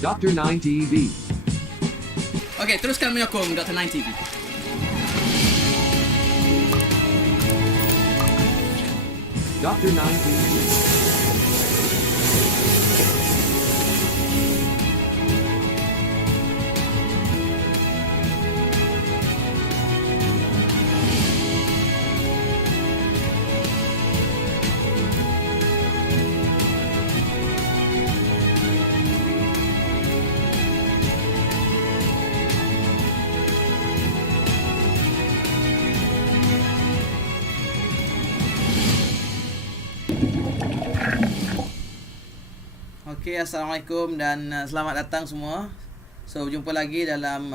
Dr. 9 TV. Okey, teruskan menyokong Dr. 9 TV. Dr. 9 TV. Okey, Assalamualaikum dan selamat datang semua. So, jumpa lagi dalam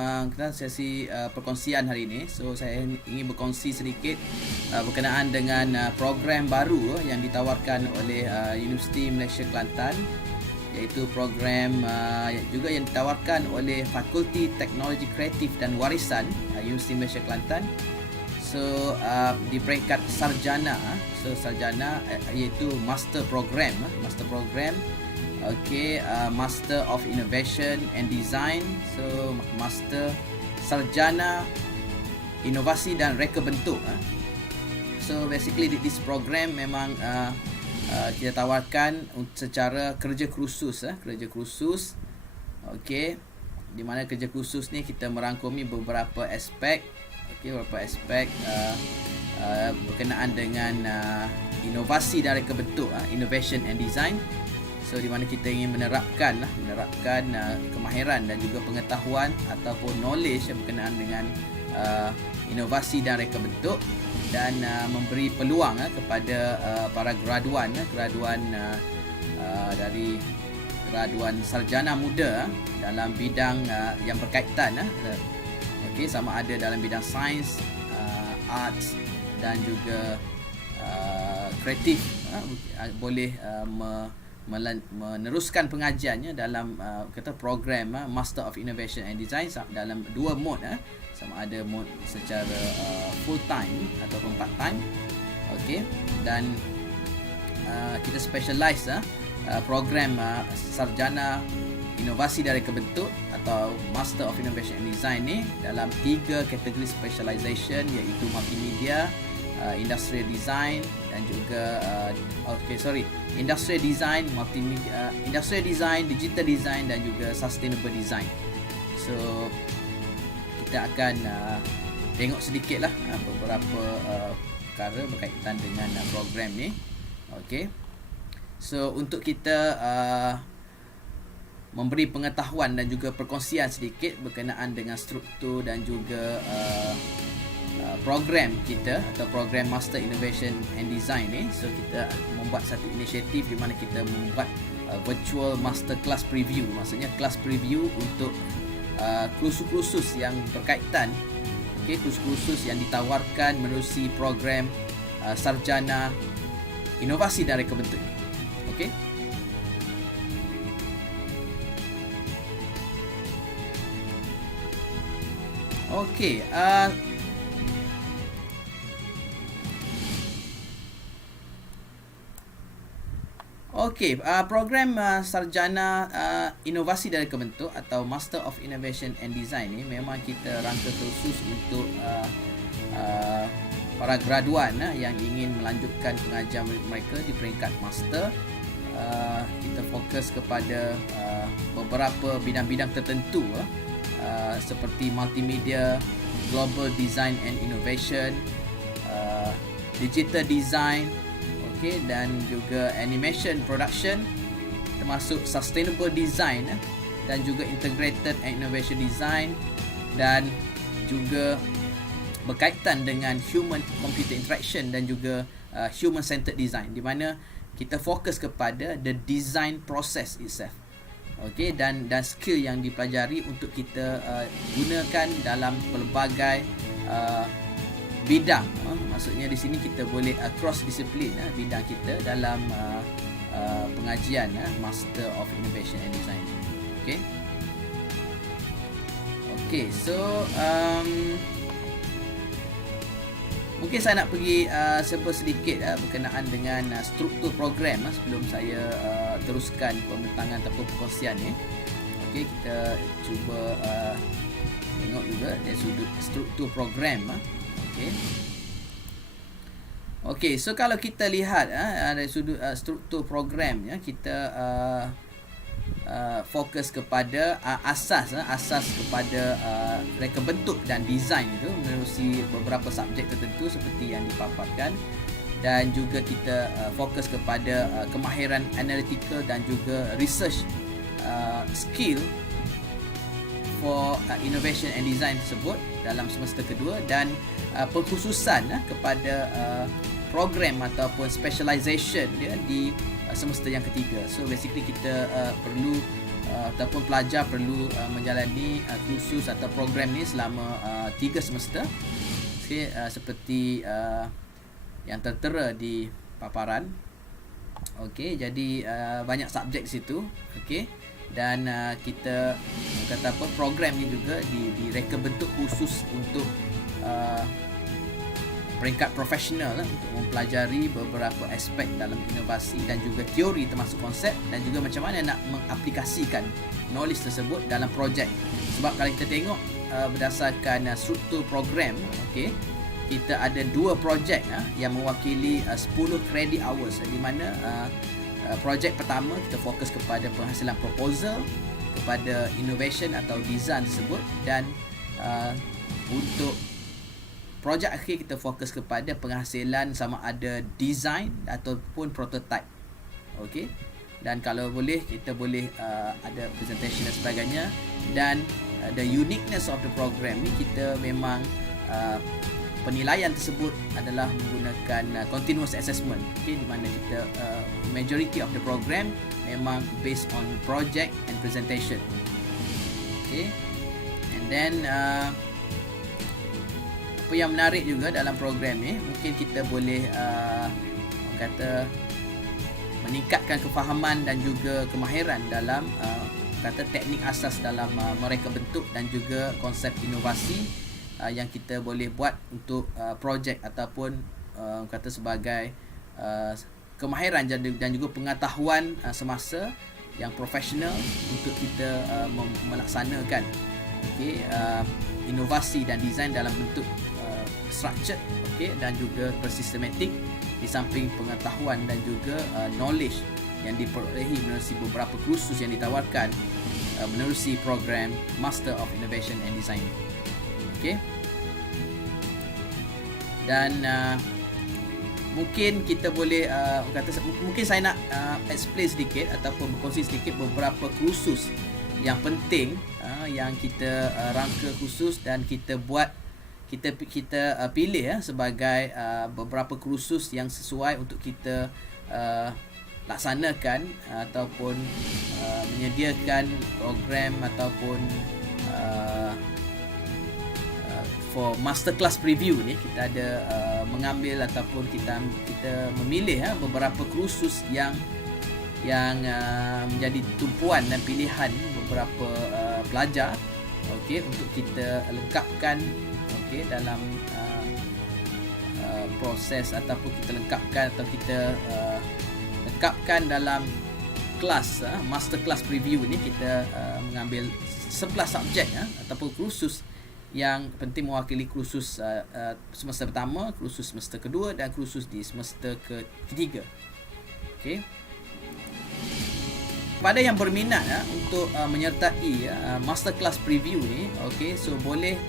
sesi perkongsian hari ini. So, saya ingin berkongsi sedikit berkenaan dengan program baru yang ditawarkan oleh Universiti Malaysia Kelantan, iaitu program juga yang ditawarkan oleh Fakulti Teknologi Kreatif dan Warisan Universiti Malaysia Kelantan. So, di peringkat sarjana, sarjana iaitu master program. Okey, Master of Innovation and Design. So, Master Sarjana Inovasi dan Reka Bentuk. So, basically this program memang kita tawarkan secara kerja khusus. Okey, di mana kerja khusus ni kita merangkumi beberapa aspek. Okey, beberapa aspek berkenaan dengan inovasi dan reka bentuk, innovation and design. So, di mana kita ingin menerapkan kemahiran dan juga pengetahuan ataupun knowledge yang berkenaan dengan inovasi dan reka bentuk, dan memberi peluang kepada para graduan dari graduan sarjana muda dalam bidang yang berkaitan. Okey, sama ada dalam bidang sains, arts dan juga kreatif, boleh meneruskan pengajiannya dalam program Master of Innovation and Design dalam dua mode, sama ada mode secara full time ataupun part time. Okey, dan kita specialize program sarjana inovasi dari kebentuk atau Master of Innovation and Design ni dalam 3 kategori specialization, iaitu multimedia, industrial design dan juga industrial design, multimedia, industrial design, digital design dan juga sustainable design. So, kita akan tengok sedikitlah beberapa perkara berkaitan dengan program ni. Okey. So, untuk kita memberi pengetahuan dan juga perkongsian sedikit berkenaan dengan struktur dan juga program kita atau program Master Innovation and Design ni. So, kita membuat satu inisiatif di mana kita membuat virtual master class preview. Maksudnya kelas preview untuk kursus-kursus yang berkaitan, kursus-kursus yang ditawarkan menerusi program sarjana inovasi dan reka bentuk. Okey. Okey, program sarjana inovasi dan reka bentuk atau Master of Innovation and Design ni memang kita rangka khusus untuk para graduan yang ingin melanjutkan pengajian mereka di peringkat master. Kita fokus kepada beberapa bidang-bidang tertentu, seperti multimedia, global design and innovation, digital design, dan juga animation production, termasuk sustainable design dan juga integrated and innovation design, dan juga berkaitan dengan human computer interaction dan juga human centered design, di mana kita fokus kepada the design process itself. Okey, dan skill yang dipelajari untuk kita gunakan dalam pelbagai bidang. Maksudnya di sini kita boleh cross disiplin bidang kita dalam pengajian Master of Innovation and Design. Okey, so mungkin saya nak pergi serba sedikit berkenaan dengan struktur program sebelum saya teruskan pembentangan ataupun perkongsian ni. Okey, kita cuba tengok juga dari sudut struktur program. Okey. Okey, so kalau kita lihat dari sudut struktur program ya, kita fokus kepada asas kepada reka bentuk dan design itu menerusi beberapa subjek tertentu seperti yang dipaparkan, dan juga kita fokus kepada kemahiran analytical dan juga research skill for innovation and design tersebut dalam semester kedua, dan pengkhususan kepada program ataupun specialization dia di semester yang ketiga. So basically kita perlu ataupun pelajar perlu menjalani kursus atau program ni selama 3 semester. Okay, seperti yang tertera di paparan. Okey, jadi banyak subjek situ. Okey, dan kita kata apa, program ni juga direka bentuk khusus untuk peringkat profesional untuk mempelajari beberapa aspek dalam inovasi dan juga teori termasuk konsep, dan juga macam mana nak mengaplikasikan knowledge tersebut dalam projek. Sebab kalau kita tengok berdasarkan struktur program, okey, kita ada 2 projek yang mewakili 10 credit hours, di mana projek pertama kita fokus kepada penghasilan proposal, kepada innovation atau design tersebut, dan untuk projek akhir kita fokus kepada penghasilan sama ada design ataupun prototype. Okey, dan kalau boleh kita boleh ada presentation dan sebagainya. Dan the uniqueness of the program ni, kita memang penilaian tersebut adalah menggunakan continuous assessment. Okey, di mana kita majority of the program memang based on project and presentation. Okey, and then apa yang menarik juga dalam program ni, mungkin kita boleh kata meningkatkan kefahaman dan juga kemahiran dalam kata teknik asas dalam mereka bentuk dan juga konsep inovasi yang kita boleh buat untuk projek ataupun kata sebagai kemahiran dan juga pengetahuan semasa yang profesional untuk kita melaksanakan inovasi dan design dalam bentuk structured, dan juga bersistematik, di samping pengetahuan dan juga knowledge yang diperolehi menerusi beberapa kursus yang ditawarkan menerusi program Master of Innovation and Design. Okey. Dan mungkin kita boleh mungkin saya nak explain sedikit ataupun berkongsi sedikit beberapa kursus yang penting yang kita rangka khusus dan kita buat, kita pilih sebagai beberapa kursus yang sesuai untuk kita laksanakan ataupun menyediakan program ataupun for masterclass preview ni. Kita ada mengambil ataupun kita memilih beberapa kursus yang menjadi tumpuan dan pilihan beberapa pelajar, okey, untuk kita lengkapkan dalam proses ataupun kita lengkapkan dalam kelas masterclass preview ni. Kita mengambil 11 subjek ataupun kursus yang penting mewakili kursus semester pertama, kursus semester kedua dan kursus di semester ketiga. Okey. Pada yang berminat untuk menyertai masterclass preview ni, okey, so boleh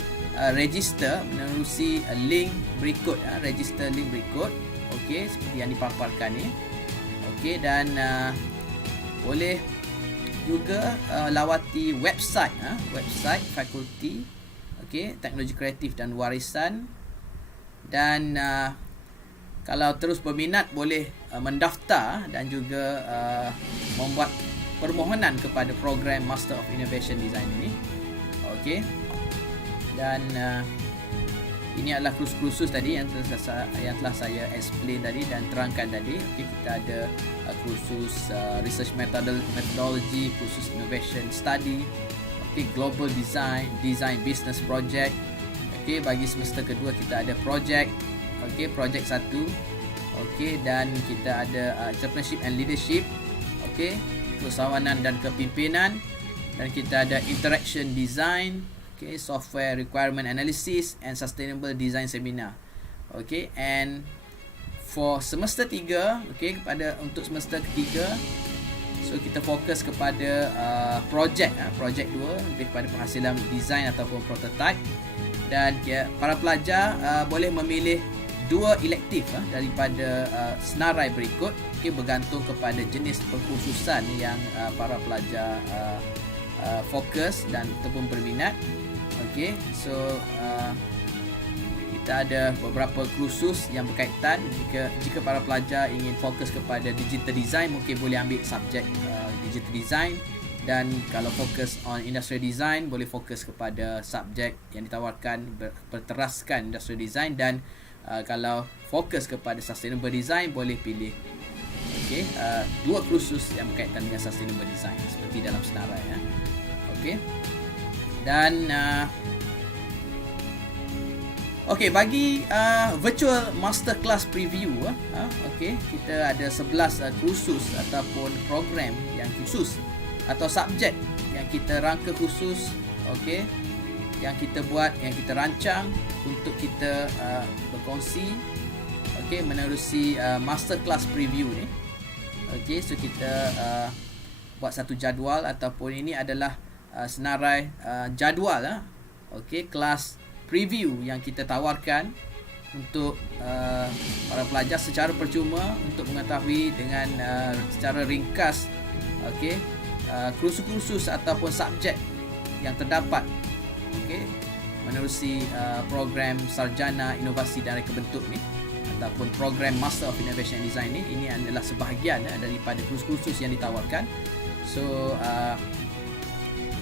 register menerusi link berikut, register link berikut, okey, seperti yang dipaparkan ni. Okey, dan boleh juga lawati website fakulti, okey, teknologi kreatif dan warisan. Dan kalau terus berminat boleh mendaftar dan juga membuat permohonan kepada program Master of Innovation Design ini. Okey. Dan ini adalah kursus tadi yang telah saya explain tadi dan terangkan tadi. Okey, kita ada kursus research methodology, kursus innovation study, okey, global design business project. Okey, bagi semester kedua kita ada project, okey, project 1. Okey, dan kita ada entrepreneurship and leadership, okey, keusahawanan dan kepimpinan, Dan kita ada interaction design, okay, software requirement analysis and sustainable design seminar. Okay, and for semester 3, okay, untuk semester ketiga, so kita fokus kepada projek 2, lebih kepada penghasilan design ataupun prototype. Dan para pelajar boleh memilih 2 elektif daripada senarai berikut, okay, bergantung kepada jenis pengkhususan yang para pelajar fokus dan ataupun berminat. Okay, so kita ada beberapa kursus yang berkaitan. Jika para pelajar ingin fokus kepada digital design, mungkin boleh ambil subjek digital design. Dan kalau fokus on industrial design, boleh fokus kepada subjek yang ditawarkan berteraskan industrial design. Dan kalau fokus kepada sustainable design, boleh pilih dua kursus yang berkaitan dengan sustainable design seperti dalam senarai ya. Okey. Dan bagi virtual masterclass preview kita ada 11 kursus ataupun program yang khusus atau subjek yang kita rangka khusus, yang kita buat, yang kita rancang untuk kita berkongsi menerusi masterclass preview ni. So kita buat satu jadual, ataupun ini adalah senarai jadual kelas preview yang kita tawarkan untuk para pelajar secara percuma untuk mengetahui dengan secara ringkas kursus-kursus ataupun subjek yang terdapat menerusi program sarjana inovasi dan reka bentuk ni ataupun program Master of Innovation and Design ni. Ini adalah sebahagian daripada kursus-kursus yang ditawarkan. So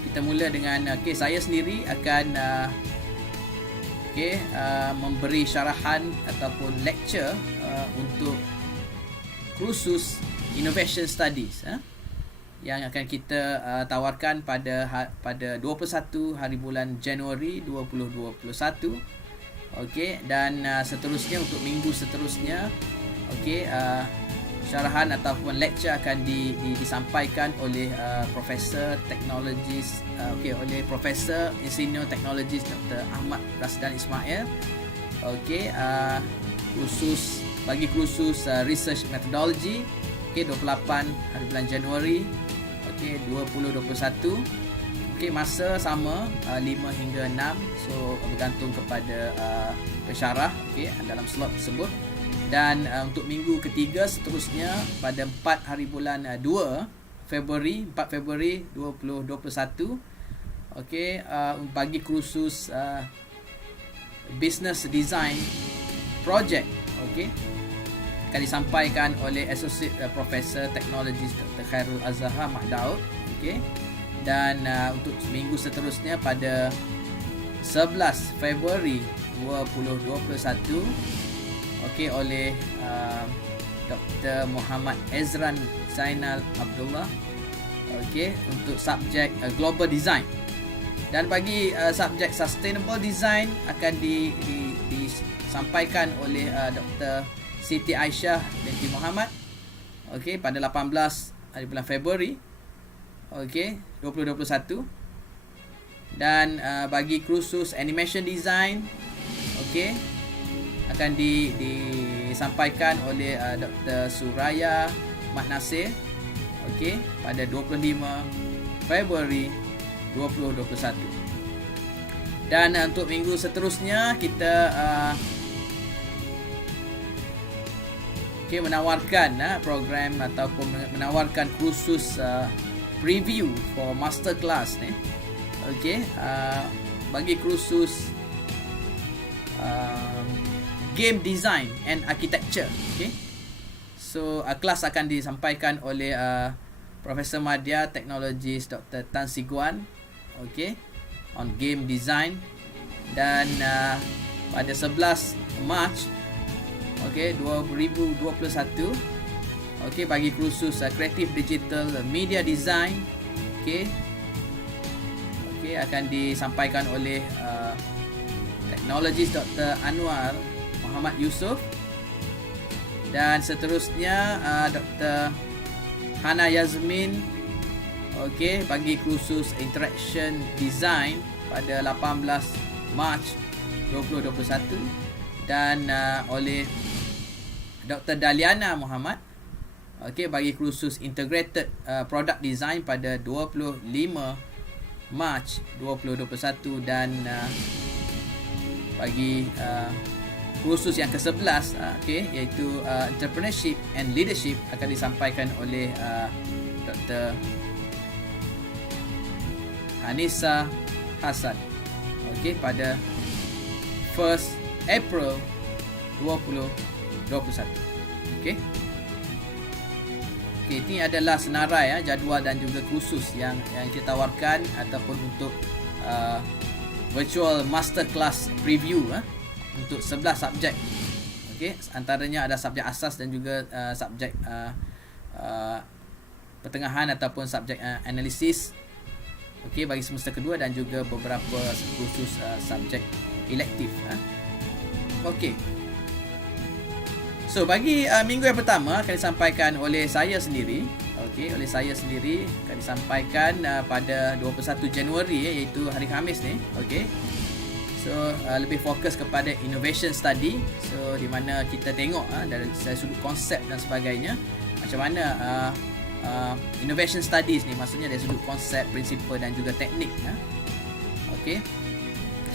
kita mula dengan saya sendiri akan memberi syarahan ataupun lecture untuk kursus Innovation Studies yang akan kita tawarkan pada 21 hari bulan Januari 2021. Dan seterusnya untuk minggu seterusnya syarahan ataupun lecture akan disampaikan oleh Profesor Teknologis oleh Profesor Insinyur Teknologis Dr. Ahmad Rasdan Ismail. Bagi kursus Research Methodology 28 hari bulan Januari 2021. Masa sama 5 hingga 6. So bergantung kepada pensyarah dalam slot tersebut. Dan untuk minggu ketiga seterusnya pada 4 hari bulan 4 Februari 2021 bagi kursus Business Design Project akan disampaikan oleh Associate Professor Technologist Dr. Khairul Azhar Mak Daud. Dan untuk minggu seterusnya pada 11 Februari 2021 oleh Dr. Muhammad Ezran Zainal Abdullah untuk subjek Global Design. Dan bagi subjek Sustainable Design akan disampaikan oleh Dr. Siti Aisyah binti Muhammad pada 18 hari bulan Februari 2021. Dan bagi kursus Animation Design akan disampaikan oleh Dr. Suraya Mat Nasir pada 25 Februari 2021. Dan untuk minggu seterusnya kita menawarkan program ataupun menawarkan kursus preview for masterclass ni. Bagi kursus Game Design and Architecture. So kelas akan disampaikan oleh Profesor Madya Teknologis Dr. Tan Siguan on Game Design. Dan pada 11 Mac 2021 bagi kursus Creative Digital Media Design akan disampaikan oleh Teknologis Dr. Anwar Muhammad Yusof. Dan seterusnya Dr. Hana Yazmin Okey, bagi kursus Interaction Design pada 18 Mac 2021 dan oleh Dr. Daliana Muhammad. Okey, bagi kursus Integrated Product Design pada 25 Mac 2021 dan bagi kursus yang ke-11 okey, iaitu Entrepreneurship and Leadership akan disampaikan oleh Dr. Hanisa Hasan. Okey, pada 1 April 2021. Okey. Okey, ini adalah senarai jadual dan juga kursus yang kita tawarkan ataupun untuk virtual masterclass preview untuk 11 subjek. Okey, antaranya ada subjek asas dan juga subjek pertengahan ataupun subjek analisis. Okey, bagi semester kedua dan juga beberapa kursus subjek elektif. Okey. So, bagi minggu yang pertama akan disampaikan oleh saya sendiri. Okey, oleh saya sendiri akan disampaikan pada 21 Januari iaitu hari Khamis ni. Okey. So, lebih fokus kepada innovation study. So, di mana kita tengok dari sudut konsep dan sebagainya macam mana innovation studies ni, maksudnya dari sudut konsep, prinsipal dan juga teknik. Okey.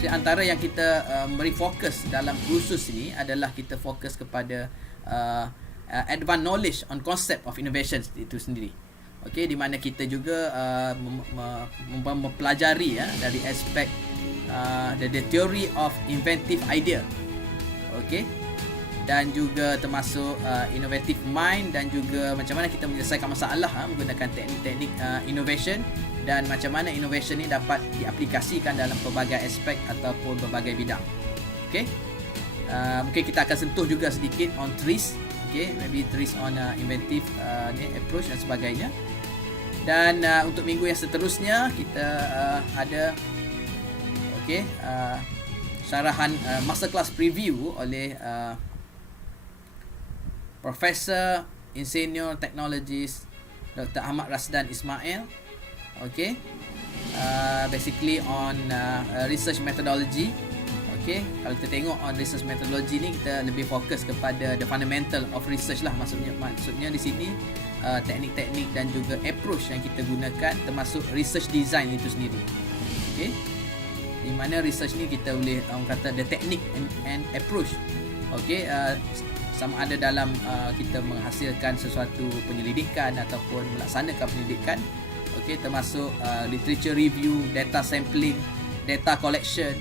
So, antara yang kita beri fokus dalam kursus ini adalah kita fokus kepada advanced knowledge on concept of innovation itu sendiri. Okey, di mana kita juga mempelajari dari aspek the theory of inventive idea. Okey. Dan juga termasuk innovative mind dan juga macam mana kita menyelesaikan masalah menggunakan teknik-teknik innovation dan macam mana innovation ni dapat diaplikasikan dalam pelbagai aspek ataupun berbagai bidang. Okey. Mungkin kita akan sentuh juga sedikit on trees. Okey, maybe trees on inventive approach dan sebagainya. Dan untuk minggu yang seterusnya kita ada syarahan masterclass preview oleh Profesor Insinyur Technologist Dr. Ahmad Rasdan Ismail. Okay, basically on research methodology. Okay, kalau kita tengok on research methodology ni, kita lebih fokus kepada the fundamental of research lah. Maksudnya di sini teknik-teknik dan juga approach yang kita gunakan, termasuk research design itu sendiri. Okay, di mana research ni kita boleh kata the technique and approach. Okay, sama ada dalam kita menghasilkan sesuatu penyelidikan ataupun melaksanakan penyelidikan. Okey, termasuk literature review, data sampling, data collection,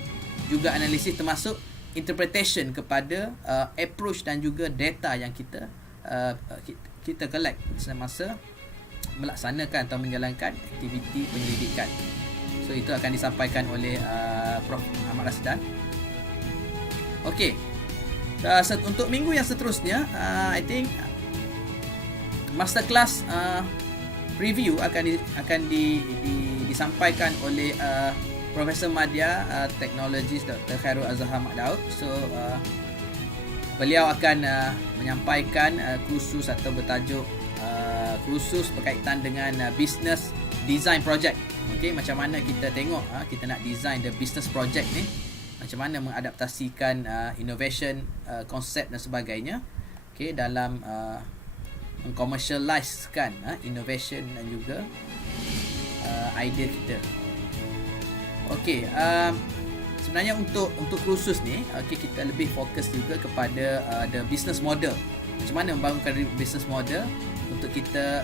juga analisis, termasuk interpretation kepada approach dan juga data yang kita collect semasa melaksanakan atau menjalankan aktiviti penyelidikan. So itu akan disampaikan oleh Prof Ahmad Rasdan. Okey. Untuk minggu yang seterusnya, I think masterclass preview akan disampaikan oleh Profesor Madya Teknologis Dr. Khairul Azhar Mak Daud. So beliau akan menyampaikan kursus atau bertajuk kursus berkaitan dengan business design project. Okey, macam mana kita tengok kita nak design the business project ni, macam mana mengadaptasikan innovation, konsep dan sebagainya, okay, dalam mengcommercializekan innovation dan juga idea kita. Okay, sebenarnya untuk kursus ni, okay, kita lebih fokus juga kepada the business model. Macam mana membangunkan business model untuk kita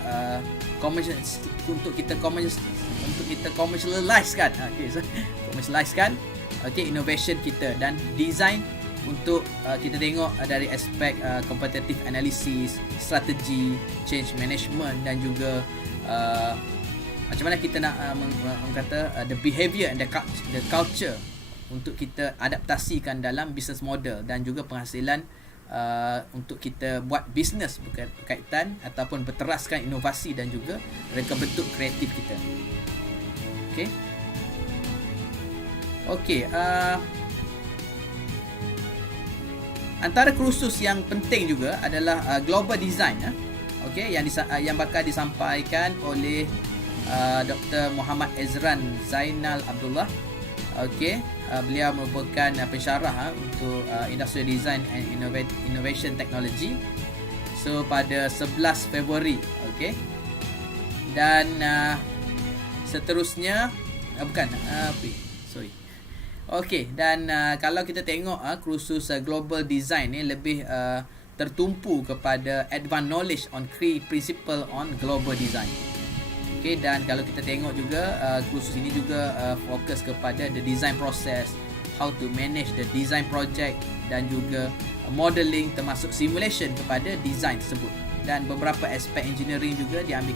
commercializekan, okay, so commercializekan innovation kita, dan design untuk kita tengok dari aspek competitive analysis, strategi, change management dan juga macam mana kita nak the behavior and the culture untuk kita adaptasikan dalam business model dan juga penghasilan untuk kita buat bisnes berkaitan ataupun berteraskan inovasi dan juga reka bentuk kreatif kita. Okey. Okey, antara kursus yang penting juga adalah global design, okey, yang bakal disampaikan oleh Dr. Muhammad Ezran Zainal Abdullah. Okey, beliau merupakan pensyarah untuk Industrial Design and Innovation Technology. So pada 11 Februari, okey. Dan seterusnya sorry. Okey, dan kalau kita tengok kursus Global Design ni lebih tertumpu kepada advanced knowledge on key principle on global design. Okey, dan kalau kita tengok juga kursus ini juga fokus kepada the design process, how to manage the design project, dan juga modeling termasuk simulation kepada design tersebut, dan beberapa aspek engineering juga diambil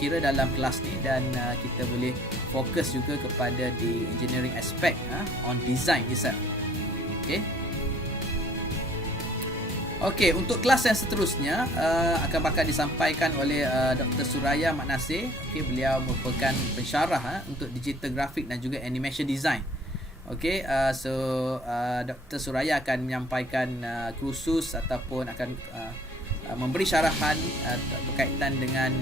kira dalam kelas ni, dan kita boleh fokus juga kepada the engineering aspect on design itself. Okey, untuk kelas yang seterusnya akan bakal disampaikan oleh Dr. Suraya Mat Nasir. Okey, beliau merupakan pensyarah untuk digital graphic dan juga animation design. Okey, so Dr. Suraya akan menyampaikan kursus ataupun akan memberi syarahan berkaitan dengan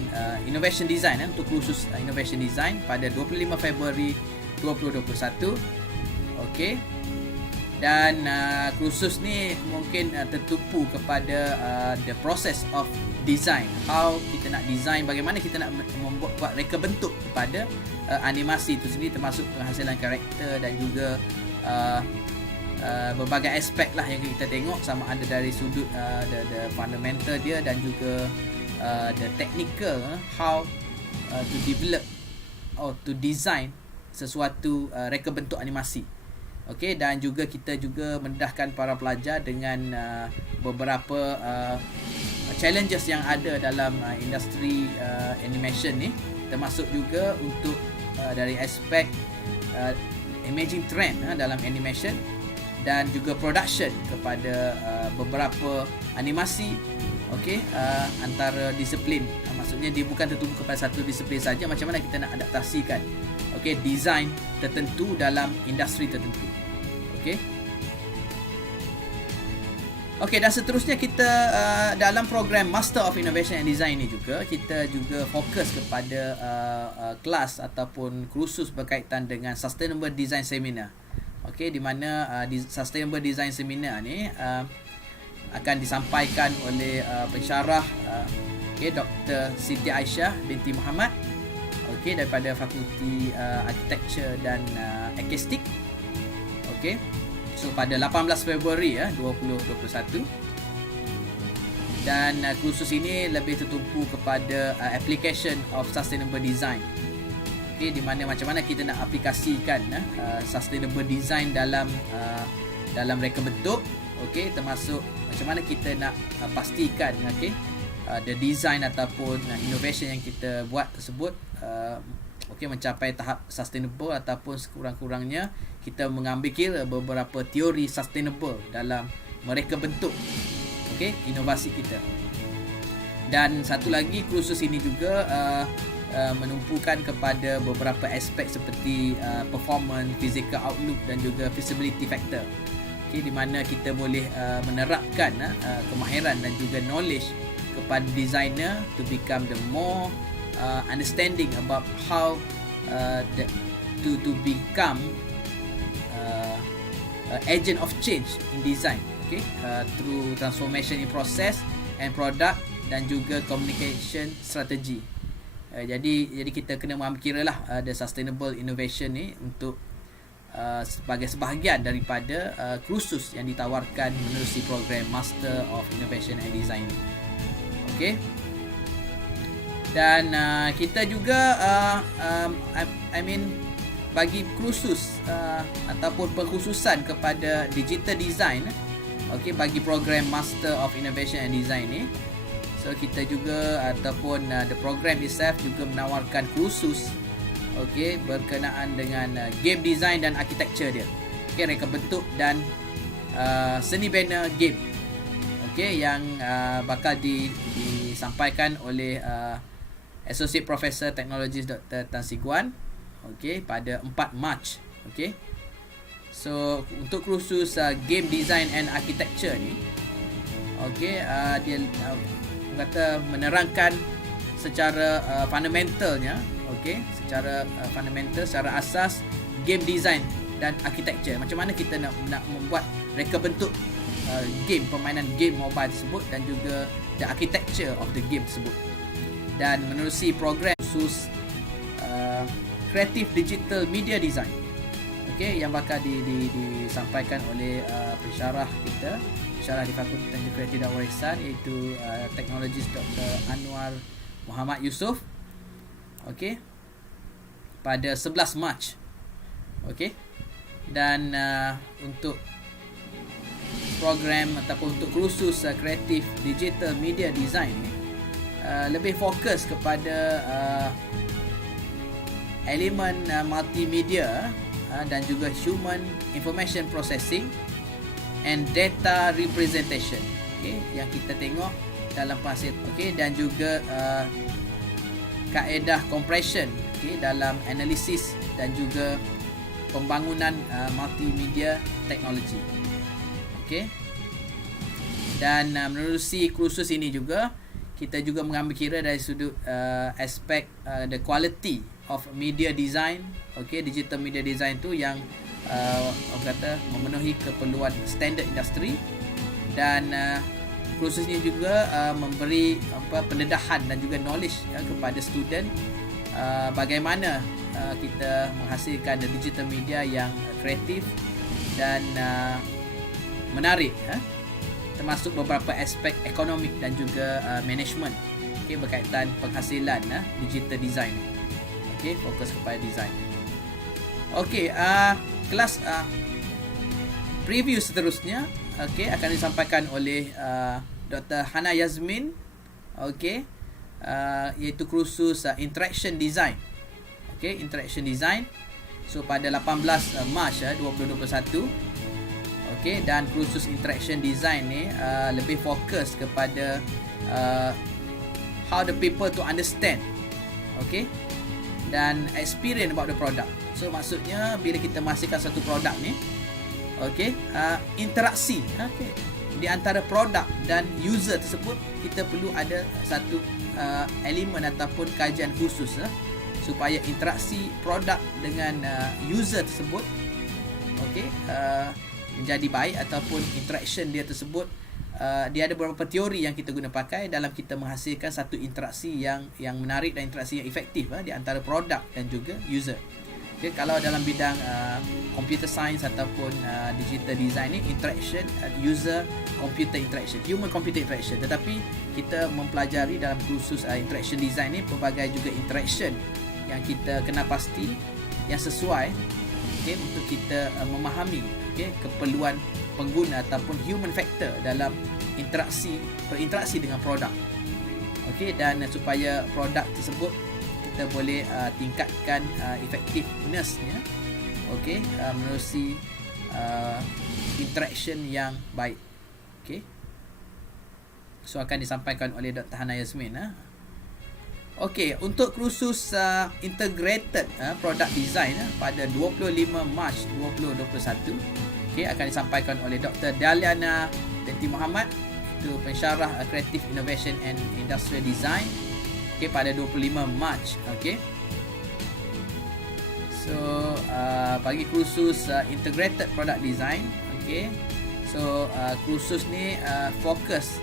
innovation design untuk kursus innovation design pada 25 Februari 2021. Okey. Dan kursus ni mungkin tertumpu kepada the process of design. How kita nak design, bagaimana kita nak membuat reka bentuk kepada animasi itu sendiri, termasuk penghasilan karakter dan juga berbagai aspek lah yang kita tengok, sama ada dari sudut the fundamental dia dan juga the technical, how to develop or to design sesuatu reka bentuk animasi. Okey, dan juga kita juga mendedahkan para pelajar dengan beberapa challenges yang ada dalam industri animation ni, termasuk juga untuk dari aspek emerging trend dalam animation dan juga production kepada beberapa animasi. Okey, antara disiplin, maksudnya dia bukan tertumpu kepada satu disiplin saja, macam mana kita nak adaptasikan design tertentu dalam industri tertentu. Okey, dan seterusnya kita dalam program Master of Innovation and Design ni juga kita juga fokus kepada kelas ataupun kursus berkaitan dengan Sustainable Design Seminar. Okey, di mana Sustainable Design Seminar ni akan disampaikan oleh pensyarah Dr. Siti Aisyah binti Muhammad, daripada Fakulti Architecture dan Akustik. Okey. So pada 18 Februari 2021. Dan kursus ini lebih tertumpu kepada application of sustainable design. Okey, di mana macam mana kita nak aplikasikan sustainable design dalam reka bentuk. Okey, termasuk macam mana kita nak pastikan the design ataupun innovation yang kita buat tersebut mencapai tahap sustainable, ataupun sekurang-kurangnya kita mengambil kira beberapa teori sustainable dalam mereka bentuk inovasi kita. Dan satu lagi, kursus ini juga menumpukan kepada beberapa aspek seperti performance, physical outlook dan juga feasibility factor. Di mana kita boleh menerapkan kemahiran dan juga knowledge kepada designer to become the more understanding about how to become agent of change in design, through transformation in process and product dan juga communication strategy. Jadi kita kena mengambil kira lah the sustainable innovation ni untuk sebagai sebahagian daripada kursus yang ditawarkan menerusi program Master of Innovation and Design ni. Okey. Dan kita juga bagi kursus ataupun pengkhususan kepada digital design, bagi program Master of Innovation and Design ni, so kita juga ataupun the program itself juga menawarkan kursus berkenaan dengan game design dan architecture dia, reka bentuk dan seni bina game, yang bakal disampaikan oleh Associate Professor Technologies Dr. Tan Siguan pada 4 Mac. So untuk kursus game design and architecture ni, dia kata menerangkan secara fundamentalnya, okey, secara fundamental, secara asas game design dan architecture. Macam mana kita nak membuat reka bentuk game, permainan game mobile tersebut, dan juga the architecture of the game tersebut. Dan menerusi program khusus Creative Digital Media Design, okey, yang bakal disampaikan oleh pensyarah kita, pensyarah di Fakulti Teknik Kreatif dan Warisan, iaitu teknologis Dr. Anwar Muhammad Yusof, okey, pada 11 Mac. Okey. Dan untuk program ataupun untuk kursus Creative Digital Media Design ni lebih fokus kepada elemen multimedia dan juga human information processing and data representation, okey, yang kita tengok dalam pasal, okey, dan juga kaedah compression, okey, dalam analisis dan juga pembangunan multimedia teknologi. Okey. Dan menerusi kursus ini juga, kita juga mengambil kira dari sudut aspek the quality of media design, okey, digital media design tu yang orang kata memenuhi keperluan standard industri. Dan kursus ini juga memberi pendedahan dan juga knowledge kepada student bagaimana kita menghasilkan digital media yang kreatif dan menarik, termasuk beberapa aspek ekonomik dan juga management, okey, berkaitan penghasilan digital design. Okey, fokus kepada design. Okey, kelas preview seterusnya, okey, akan disampaikan oleh Dr. Hana Yazmin, okey, iaitu kursus interaction design. Okey, interaction design. So pada 18 Mac 2021. Okey, dan kursus interaction design ni lebih fokus kepada how the people to understand, okey, dan experience about the product. So maksudnya bila kita menghasilkan satu produk ni, okey, interaksi, okey, di antara produk dan user tersebut, kita perlu ada satu elemen ataupun kajian khusus supaya interaksi produk dengan user tersebut, okey, menjadi baik, ataupun interaction dia tersebut, dia ada beberapa teori yang kita guna pakai dalam kita menghasilkan satu interaksi yang menarik dan interaksi yang efektif di antara produk dan juga user. Okay, kalau dalam bidang computer science ataupun digital design ni, interaction, user computer interaction, human computer interaction. Tetapi kita mempelajari dalam kursus interaction design ni pelbagai juga interaction yang kita kena pasti yang sesuai, okay, untuk kita memahami, okay, keperluan pengguna ataupun human factor dalam berinteraksi dengan produk, okay, dan supaya produk tersebut kita boleh tingkatkan effectiveness-nya, okay, menerusi interaction yang baik. Okay, so akan disampaikan oleh Dr. Hana Yazmin. Okey, untuk kursus integrated product design pada 25 Mac 2021, okey, akan disampaikan oleh Dr. Daliana binti Muhammad, itu pensyarah Creative Innovation and Industrial Design, okey, pada 25 Mac, okey. So bagi kursus integrated product design, okey. So kursus ni fokus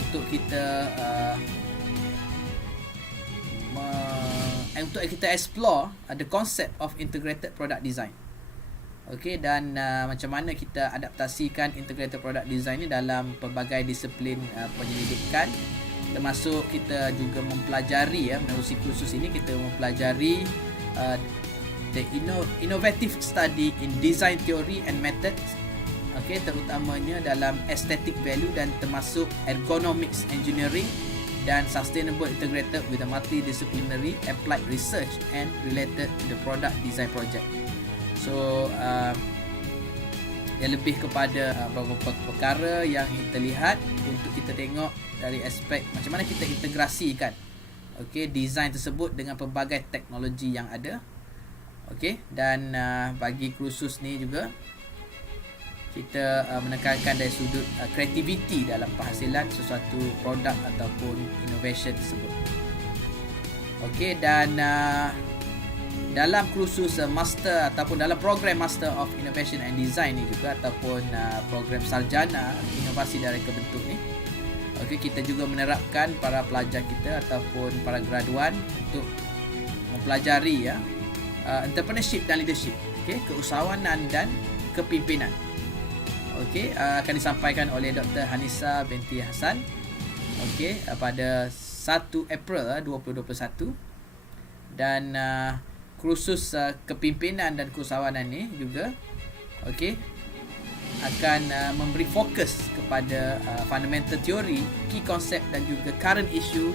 untuk kita untuk kita explore the concept of integrated product design. Okey, dan macam mana kita adaptasikan integrated product design ni dalam pelbagai disiplin penyelidikan, termasuk kita juga mempelajari, menerusi kursus ini kita mempelajari the innovative study in design theory and methods, okey, terutamanya dalam aesthetic value dan termasuk ergonomics engineering dan sustainable integrated with a multidisciplinary applied research and related to the product design project. So yang lebih kepada beberapa perkara yang kita lihat untuk kita tengok dari aspek macam mana kita integrasikan, okey, design tersebut dengan pelbagai teknologi yang ada. Okey, dan bagi kursus ni juga kita menekankan dari sudut kreativiti dalam penghasilan sesuatu produk ataupun innovation tersebut. Okey, dan dalam kursus master ataupun dalam program Master of Innovation and Design ni juga, ataupun program sarjana inovasi dan reka bentuk ni, okey, kita juga menerapkan para pelajar kita ataupun para graduan untuk mempelajari entrepreneurship dan leadership, okey, keusahawanan dan kepimpinan. Okey, akan disampaikan oleh Dr. Hanisa binti Hassan, okey, pada 1 April 2021. Dan kursus kepimpinan dan keusahawanan ni juga, okey, akan memberi fokus kepada fundamental teori, key concept dan juga current issue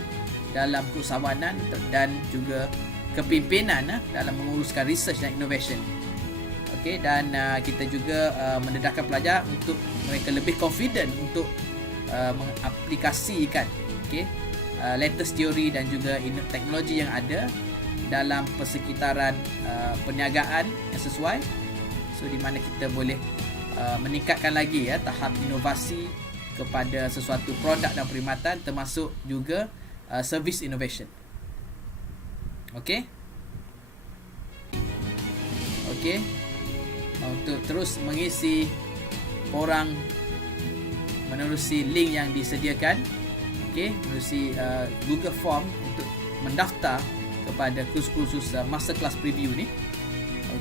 dalam keusahawanan dan juga kepimpinan dalam menguruskan research dan innovation. Okey, dan kita juga mendedahkan pelajar untuk mereka lebih confident untuk mengaplikasikan, okey, latest teori dan juga teknologi yang ada dalam persekitaran perniagaan yang sesuai. So di mana kita boleh meningkatkan lagi tahap inovasi kepada sesuatu produk dan perkhidmatan, termasuk juga service innovation. Okey. Okey. Untuk terus mengisi korang menerusi link yang disediakan, okey, menerusi Google Form untuk mendaftar kepada kursus masterclass preview ni.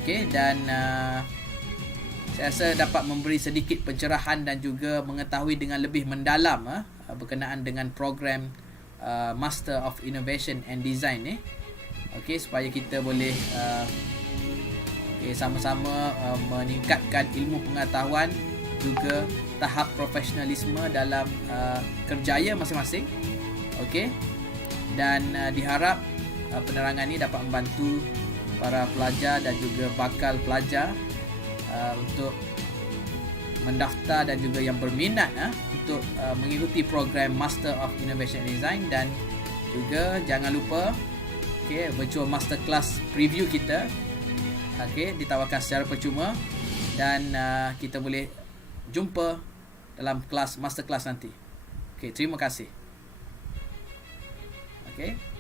Okey, dan saya rasa dapat memberi sedikit pencerahan dan juga mengetahui dengan lebih mendalam berkenaan dengan program Master of Innovation and Design ni. Okey, supaya kita boleh sama-sama meningkatkan ilmu pengetahuan juga tahap profesionalisme dalam kerjaya masing-masing. Okey, dan diharap penerangan ini dapat membantu para pelajar dan juga bakal pelajar untuk mendaftar dan juga yang berminat untuk mengikuti program Master of Innovation and Design. Dan juga jangan lupa, okey, virtual masterclass preview kita, okey, ditawarkan secara percuma, dan kita boleh jumpa dalam kelas masterclass nanti. Okey, terima kasih. Okey.